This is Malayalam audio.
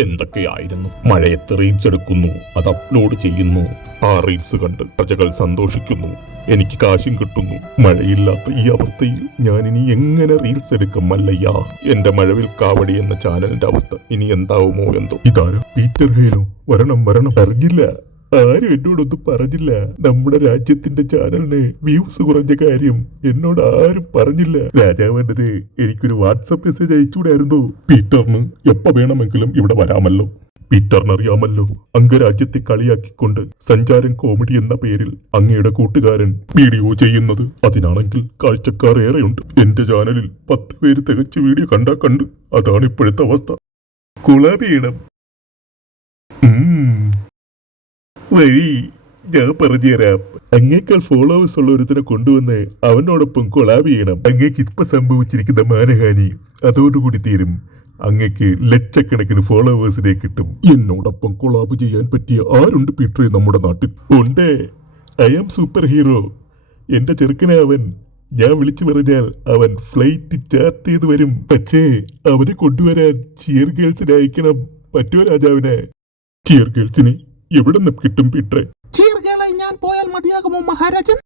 എന്തൊക്കെയായിരുന്നു? മഴയത്ത് റീൽസ് എടുക്കുന്നു അത് അപ്ലോഡ് ചെയ്യുന്നു. ആ റീൽസ് കണ്ട് പ്രജകൾ സന്തോഷിക്കുന്നു. എനിക്ക് കാശും കിട്ടുന്നു. മഴയില്ലാത്ത ഈ അവസ്ഥയിൽ ഞാൻ ഇനി എങ്ങനെ റീൽസ് എടുക്കും അല്ലയ്യാ? എന്റെ മഴവിൽ കാവടി എന്ന ചാനലിന്റെ അവസ്ഥ ഇനി എന്താവുമോ എന്തോ. ഇതാരോ? പീറ്റർ ഹേലോ വരണം വരണം. അറിഞ്ഞില്ല. ആരും എന്നോടൊന്നും പറഞ്ഞില്ല. നമ്മുടെ രാജ്യത്തിന്റെ ചാനലിന് വ്യൂസ് കുറഞ്ഞ കാര്യം എന്നോട് ആരും പറഞ്ഞില്ല. രാജാവേണ്ടത് എനിക്കൊരു വാട്സപ്പ് മെസ്സേജ് അയച്ചുകൂടായിരുന്നു. പീറ്ററിന് എപ്പോ വേണമെങ്കിലും ഇവിടെ വരാമല്ലോ. പീറ്ററിനറിയാമല്ലോ അംഗരാജ്യത്തെ കളിയാക്കിക്കൊണ്ട് സഞ്ചാരം കോമഡി എന്ന പേരിൽ അങ്ങയുടെ കൂട്ടുകാരൻ വീഡിയോ ചെയ്യുന്നത്. അതിനാണെങ്കിൽ കാഴ്ചക്കാർ ഏറെയുണ്ട്. എന്റെ ചാനലിൽ പത്ത് പേര് തികച്ച് വീഡിയോ കണ്ടാ കണ്ട് അതാണ് ഇപ്പോഴത്തെ അവസ്ഥ. കുളവീണം വഴി ഞാൻ പറഞ്ഞുതരാം. അങ്ങേക്കാൾ ഫോളോവേഴ്സ് ഉള്ള ഒരുത്തിനെ കൊണ്ടുവന്ന് അവനോടൊപ്പം കൊളാബ് ചെയ്യണം. അങ്ങേക്ക് ഇപ്പൊ സംഭവിച്ചിരിക്കുന്ന മാനഹാനി അതോടുകൂടി തീരും. അങ്ങക്ക് ലക്ഷക്കണക്കിന് ഫോളോവേഴ്സിനെ കിട്ടും. എന്നോടൊപ്പം കൊളാബ് ചെയ്യാൻ പറ്റിയ ആരുണ്ട് പീറ്ററെ നമ്മുടെ നാട്ടിൽ? ഉണ്ട്. ഐ ആം സൂപ്പർ ഹീറോ എന്റെ ചെറുക്കനെ അവൻ. ഞാൻ വിളിച്ചു പറഞ്ഞാൽ അവൻ ഫ്ലൈറ്റ് ചാർട്ട് ചെയ്ത് വരും. പക്ഷേ അവനെ കൊണ്ടുവരാൻ ചിയർ ഗേൾസിനെ അയക്കണം. പറ്റുമോ രാജാവിനെ? ചിയർ ഗേൾസിന് എവിടെ നിന്ന് കിട്ടും പീറ്ററെ? ചീർകളായി ഞാൻ പോയാൽ മതിയാകുമോ മഹാരാജൻ?